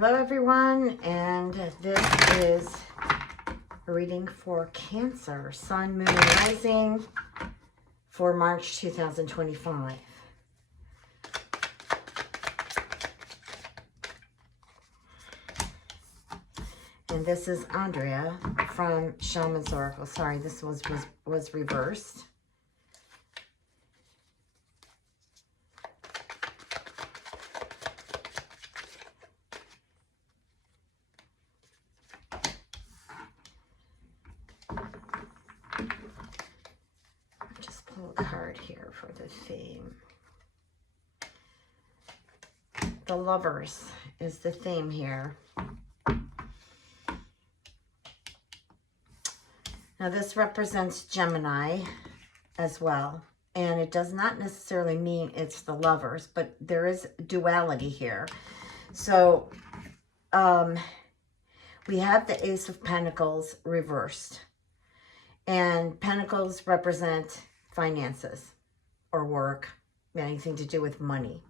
Hello everyone, and this is a reading for Cancer, Sun, Moon, and Rising for March 2025. And this is Andrea from Shamansoracle. Sorry, this was reversed. Just pull a card here for the theme. The Lovers is the theme here. Now this represents Gemini as well, and it does not necessarily mean it's the lovers, but there is duality here. So we have the Ace of Pentacles reversed, and Pentacles represent finances or work, anything to do with money.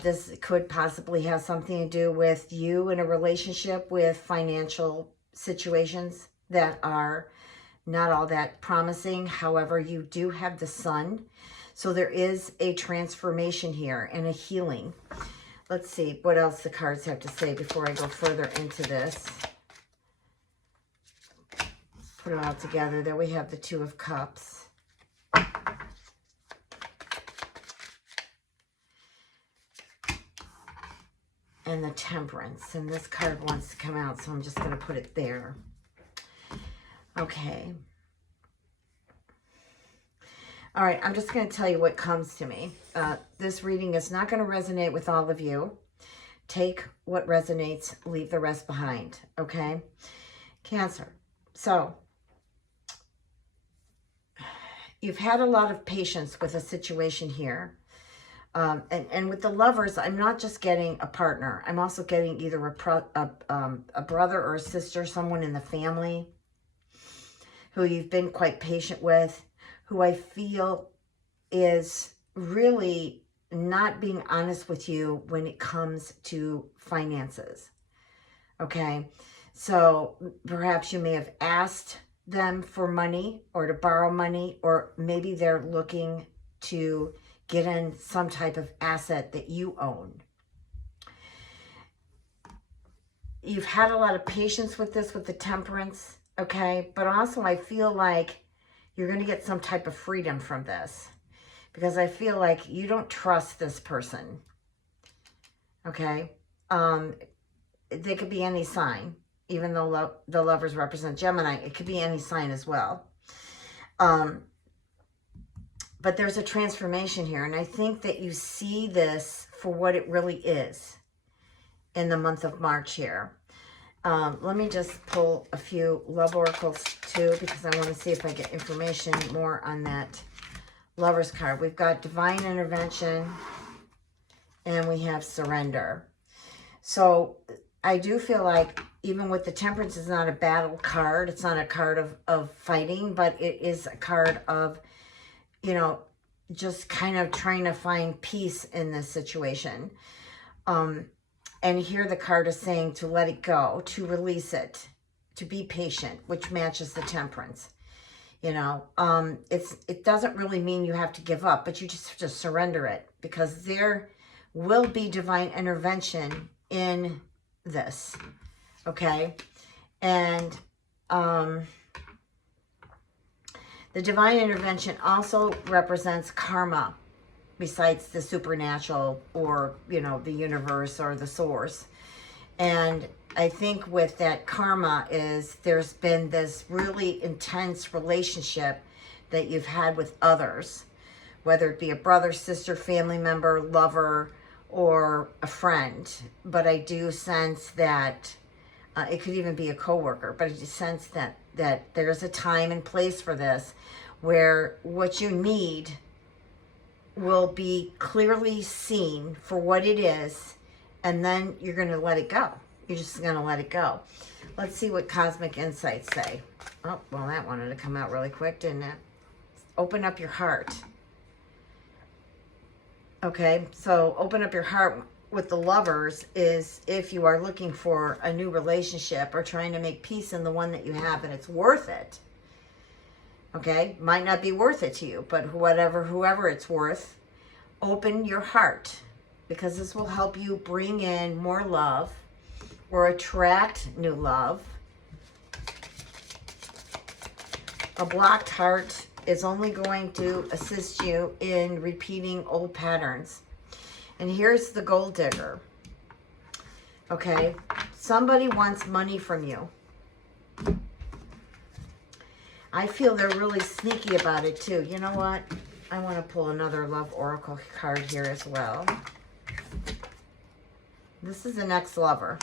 This could possibly have something to do with you in a relationship with financial situations that are not all that promising. However, you do have the Sun. So there is a transformation here and a healing. Let's see what else the cards have to say before I go further into this. Put it all together. There we have the Two of Cups. And the Temperance. And this card wants to come out, so I'm just going to put it there. Okay. All right, I'm just going to tell you what comes to me. This reading is not going to resonate with all of you. Take what resonates, leave the rest behind, okay? Cancer. So, you've had a lot of patience with a situation here. And with the Lovers, I'm not just getting a partner. I'm also getting either a brother or a sister, someone in the family who you've been quite patient with, who I feel is really not being honest with you when it comes to finances, okay? So perhaps you may have asked them for money or to borrow money, or maybe they're looking to get in some type of asset that you own. You've had a lot of patience with this, with the Temperance, okay? But also I feel like you're going to get some type of freedom from this, because I feel like you don't trust this person, okay? They could be any sign, even though the Lovers represent Gemini. It could be any sign as well. But there's a transformation here, and I think that you see this for what it really is in the month of March here. Let me just pull a few love oracles too, because I want to see if I get information more on that Lovers card. We've got Divine Intervention, and we have Surrender. So I do feel like even with the Temperance, is not a battle card. It's not a card of fighting, but it is a card of, you know, just kind of trying to find peace in this situation. And here the card is saying to let it go, to release it, to be patient, which matches the Temperance. You know, it doesn't really mean you have to give up, but you just have to surrender it, because there will be divine intervention in this, okay? And the divine intervention also represents karma, besides the supernatural, or, you know, the universe or the source. And I think with that karma is there's been this really intense relationship that you've had with others, whether it be a brother, sister, family member, lover, or a friend. But I do sense that it could even be a coworker, but I just sense that there's a time and place for this where what you need will be clearly seen for what it is, and then you're going to let it go. You're just going to let it go. Let's see what Cosmic Insights say. Oh, well, that wanted to come out really quick, didn't it? Open up your heart. Okay, so open up your heart with the lovers is if you are looking for a new relationship or trying to make peace in the one that you have and it's worth it. Okay, might not be worth it to you, but whoever it's worth, open your heart, because this will help you bring in more love or attract new love. A blocked heart is only going to assist you in repeating old patterns. And here's the gold digger. Okay, somebody wants money from you. I feel they're really sneaky about it too. You know what? I want to pull another love oracle card here as well. This is an ex-lover.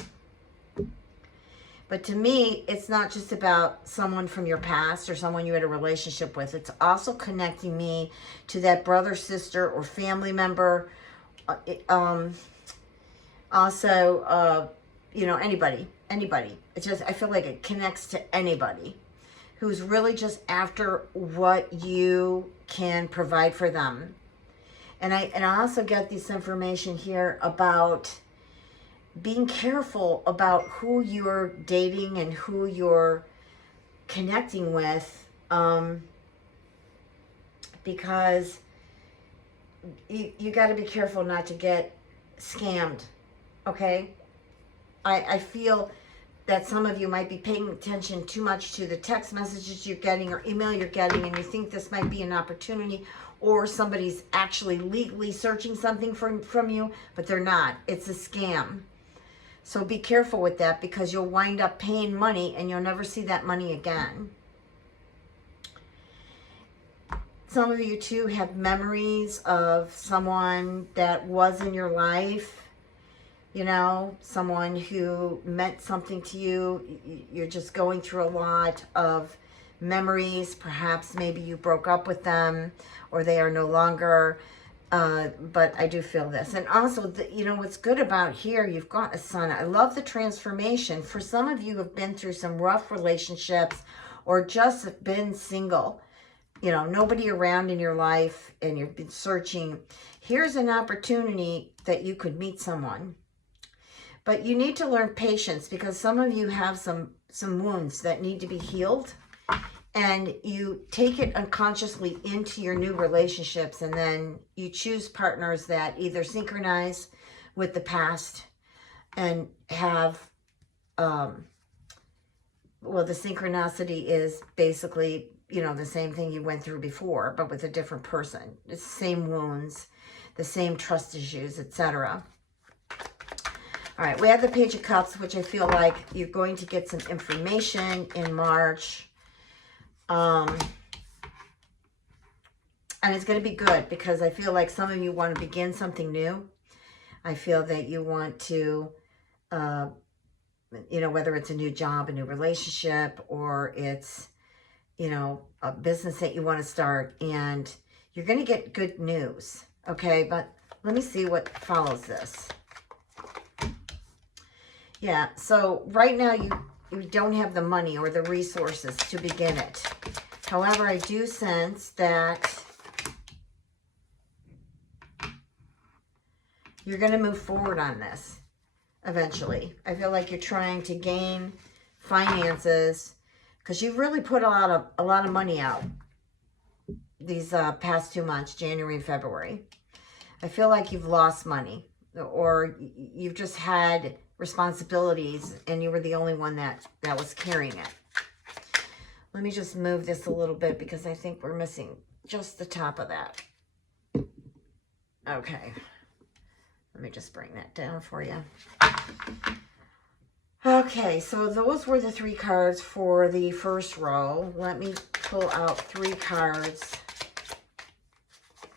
But to me, it's not just about someone from your past or someone you had a relationship with. It's also connecting me to that brother, sister, or family member. Also, you know, anybody. It's just, I feel like it connects to anybody who's really just after what you can provide for them. And I also get this information here about being careful about who you're dating and who you're connecting with, because you got to be careful not to get scammed, okay? I feel that some of you might be paying attention too much to the text messages you're getting or email you're getting, and you think this might be an opportunity, or somebody's actually legally searching something from you, but they're not. It's a scam. So be careful with that, because you'll wind up paying money and you'll never see that money again. Some of you too have memories of someone that was in your life. You know, someone who meant something to you. You're just going through a lot of memories. Perhaps maybe you broke up with them or they are no longer. But I do feel this. And also, you know, what's good about here, you've got a sun. I love the transformation. For some of you have been through some rough relationships or just been single. You know, nobody around in your life and you've been searching. Here's an opportunity that you could meet someone. But you need to learn patience, because some of you have some wounds that need to be healed. And you take it unconsciously into your new relationships, and then you choose partners that either synchronize with the past and have, well, the synchronicity is basically, you know, the same thing you went through before, but with a different person. It's the same wounds, the same trust issues, etc. All right, we have the Page of Cups, which I feel like you're going to get some information in March. And it's going to be good, because I feel like some of you want to begin something new. I feel that you want to, you know, whether it's a new job, a new relationship, or it's, you know, a business that you want to start, and you're going to get good news. Okay, but let me see what follows this. Yeah, so right now you don't have the money or the resources to begin it. However, I do sense that you're going to move forward on this eventually. I feel like you're trying to gain finances, because you've really put a lot of money out these past 2 months, January and February. I feel like you've lost money, or you've just had responsibilities and you were the only one that was carrying it. Let me just move this a little bit, because I think we're missing just the top of that. Okay. Let me just bring that down for you. Okay, so those were the 3 cards for the first row. Let me pull out 3 cards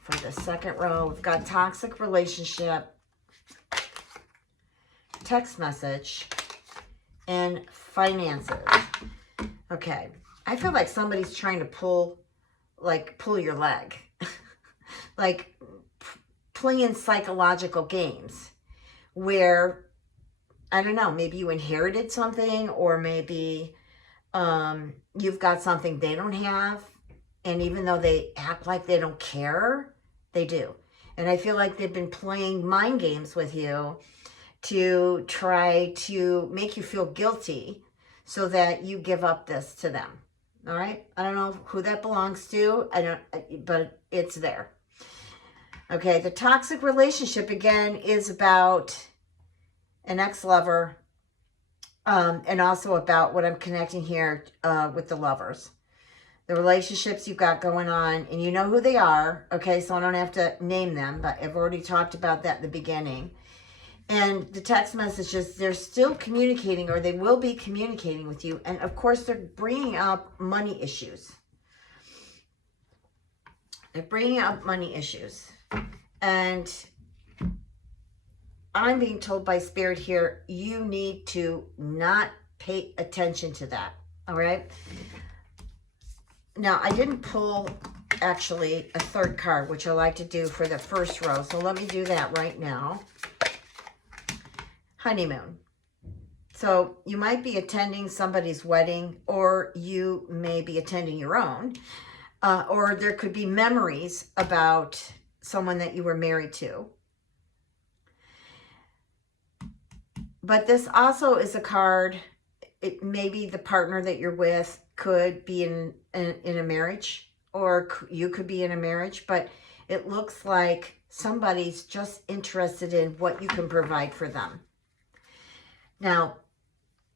for the second row. We've got toxic relationship, text message, and finances. Okay, I feel like somebody's trying to pull your leg. Like playing psychological games where, I don't know, maybe you inherited something, or maybe you've got something they don't have, and even though they act like they don't care, they do. And I feel like they've been playing mind games with you to try to make you feel guilty so that you give up this to them. All right? I don't know who that belongs to. But it's there. Okay, the toxic relationship, again, is about an ex-lover, and also about what I'm connecting here with the lovers. The relationships you've got going on, and you know who they are, okay? So I don't have to name them, but I've already talked about that in the beginning. And the text messages, they're still communicating, or they will be communicating with you. And of course, they're bringing up money issues. They're bringing up money issues. And I'm being told by Spirit here, you need to not pay attention to that, all right? Now, I didn't pull, actually, a third card, which I like to do for the first row. So let me do that right now. Honeymoon. So you might be attending somebody's wedding, or you may be attending your own. Or there could be memories about someone that you were married to. But this also is a card, maybe the partner that you're with could be in a marriage, or you could be in a marriage, but it looks like somebody's just interested in what you can provide for them. Now,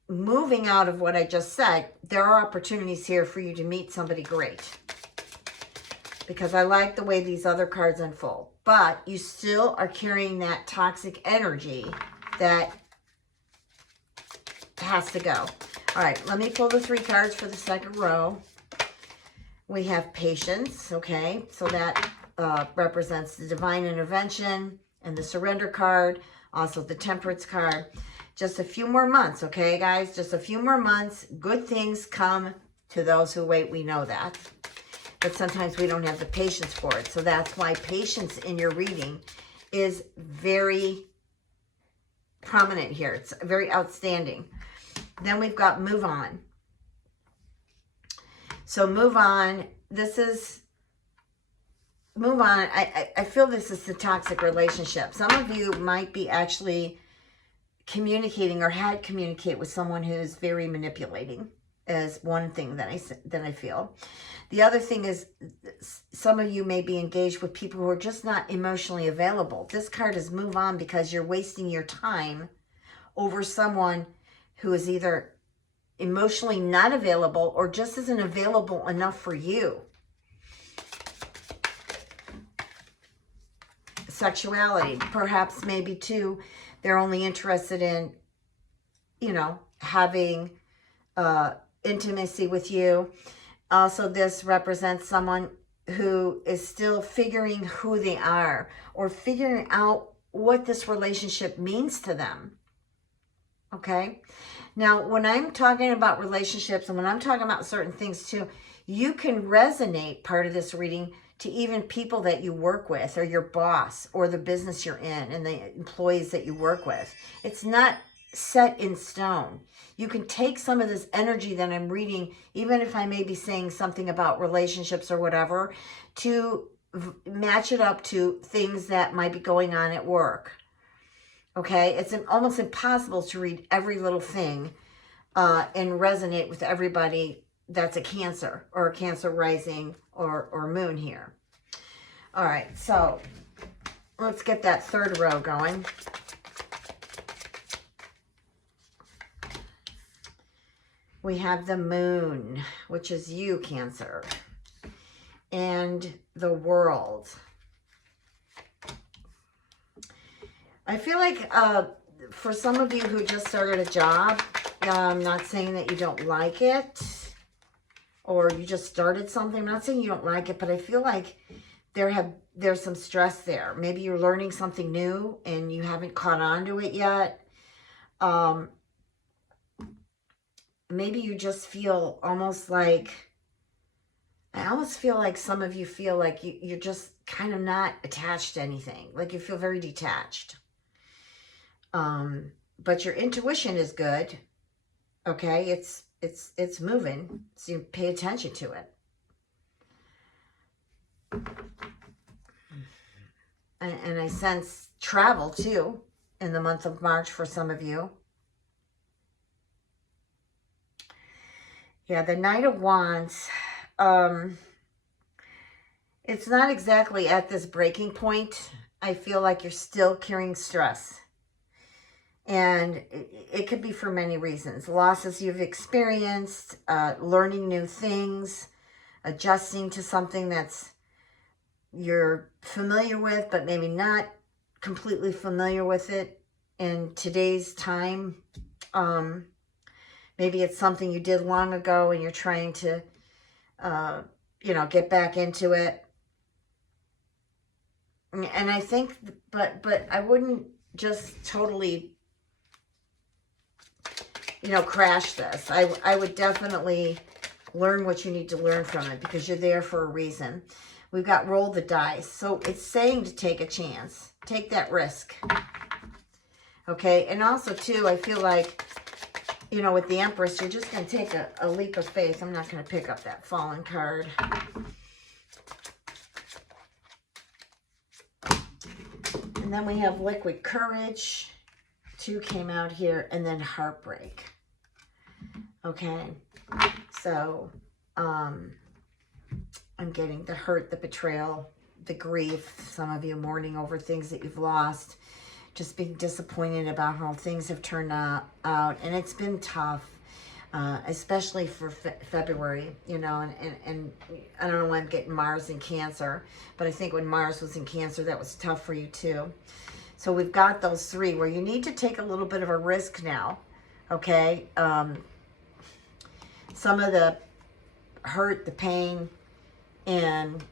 moving out of what I just said, there are opportunities here for you to meet somebody great, because I like the way these other cards unfold. But you still are carrying that toxic energy that has to go. All right, let me pull the 3 cards for the second row. We have patience, okay? So that represents the divine intervention and the surrender card, also the temperance card. Just a few more months, okay, guys? Just a few more months. Good things come to those who wait. We know that. But sometimes we don't have the patience for it. So that's why patience in your reading is very prominent here. It's very outstanding. Then we've got move on. So move on. This is move on. I feel this is the toxic relationship. Some of you might be actually communicating or had communicate with someone who's very manipulating, as one thing that I feel. The other thing is some of you may be engaged with people who are just not emotionally available. This card is move on because you're wasting your time over someone who is either emotionally not available or just isn't available enough for you. Sexuality, perhaps maybe too, they're only interested in, you know, having intimacy with you. Also, this represents someone who is still figuring who they are or figuring out what this relationship means to them. Okay? Now, when I'm talking about relationships and when I'm talking about certain things too, you can resonate part of this reading to even people that you work with, or your boss, or the business you're in, and the employees that you work with. It's not set in stone. You can take some of this energy that I'm reading, even if I may be saying something about relationships or whatever, to match it up to things that might be going on at work. Okay? It's almost impossible to read every little thing and resonate with everybody that's a Cancer, or a Cancer rising, or moon here. All right, so let's get that third row going. We have the moon, which is you, Cancer, and the world. I feel like for some of you who just started a job, I'm not saying that you don't like it, or you just started something. I'm not saying you don't like it, but I feel like there's some stress there. Maybe you're learning something new and you haven't caught on to it yet. Maybe you just feel almost like, I almost feel like some of you feel like you're just kind of not attached to anything. Like you feel very detached. But your intuition is good. Okay, it's moving, so you pay attention to it. And I sense travel too in the month of March for some of you. Yeah, the Knight of Wands. It's not exactly at this breaking point. I feel like you're still carrying stress. And it could be for many reasons. Losses you've experienced, learning new things, adjusting to something that's you're familiar with, but maybe not completely familiar with it in today's time. Maybe it's something you did long ago and you're trying to, get back into it. And I think, but I wouldn't just totally, crash this. I would definitely learn what you need to learn from it because you're there for a reason. We've got roll the dice. So it's saying to take a chance. Take that risk. Okay. And also, too, I feel like, with the Empress, you're just going to take a leap of faith. I'm not going to pick up that Fallen card. And then we have Liquid Courage. 2 came out here. And then Heartbreak. Okay. So, I'm getting the hurt, the betrayal, the grief. Some of you mourning over things that you've lost. Just being disappointed about how things have turned out. And it's been tough, especially for February, and I don't know why I'm getting Mars in Cancer. But I think when Mars was in Cancer, that was tough for you too. So we've got those 3 where you need to take a little bit of a risk now. Okay. Some of the hurt, the pain, and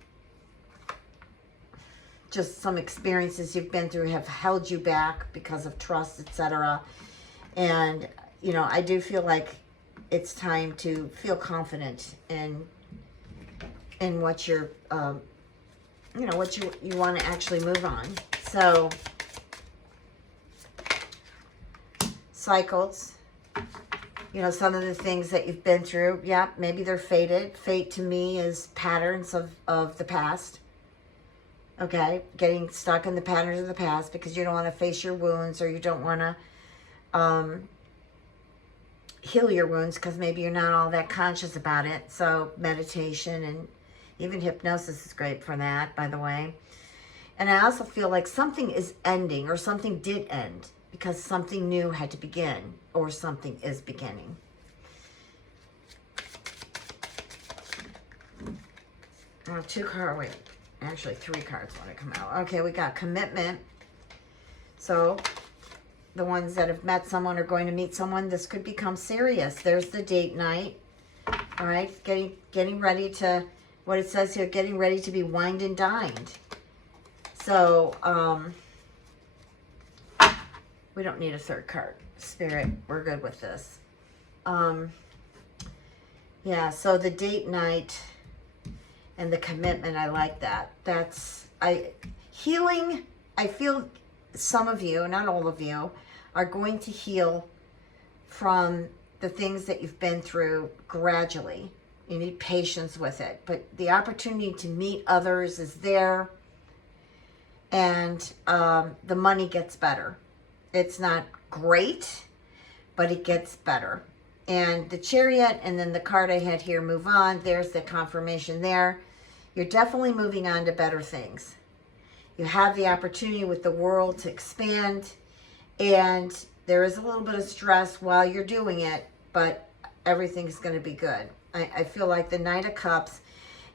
just some experiences you've been through have held you back because of trust, etc. And, I do feel like it's time to feel confident in what you're, what you want to actually move on. So, cycles. Some of the things that you've been through, yeah, maybe they're fated. Fate to me is patterns of the past. Okay, getting stuck in the patterns of the past because you don't want to face your wounds or you don't want to heal your wounds because maybe you're not all that conscious about it. So meditation and even hypnosis is great for that, by the way. And I also feel like something is ending or something did end because something new had to begin or something is beginning. Oh, 2 cards, wait, actually 3 cards want to come out. Okay, we got commitment. So the ones that have met someone or going to meet someone, this could become serious. There's the date night. All right, getting ready to, what it says here, getting ready to be wined and dined. So, we don't need a 3rd card. Spirit, we're good with this. Yeah, so the date night and the commitment, I like that. Healing, I feel some of you, not all of you, are going to heal from the things that you've been through gradually. You need patience with it. But the opportunity to meet others is there. And the money gets better. It's not great, but it gets better. And the Chariot, and then the card I had here, move on. There's the confirmation there. You're definitely moving on to better things. You have the opportunity with the world to expand, and there is a little bit of stress while you're doing it, but everything's going to be good. I feel like the Knight of Cups,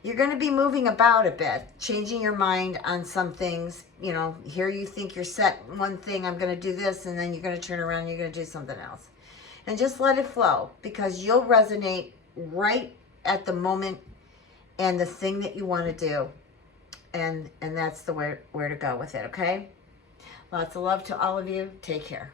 you're going to be moving about a bit, changing your mind on some things. Here you think you're set one thing, I'm going to do this, and then you're going to turn around and you're going to do something else. And just let it flow, because you'll resonate right at the moment and the thing that you want to do. And that's the where to go with it, okay? Lots of love to all of you. Take care.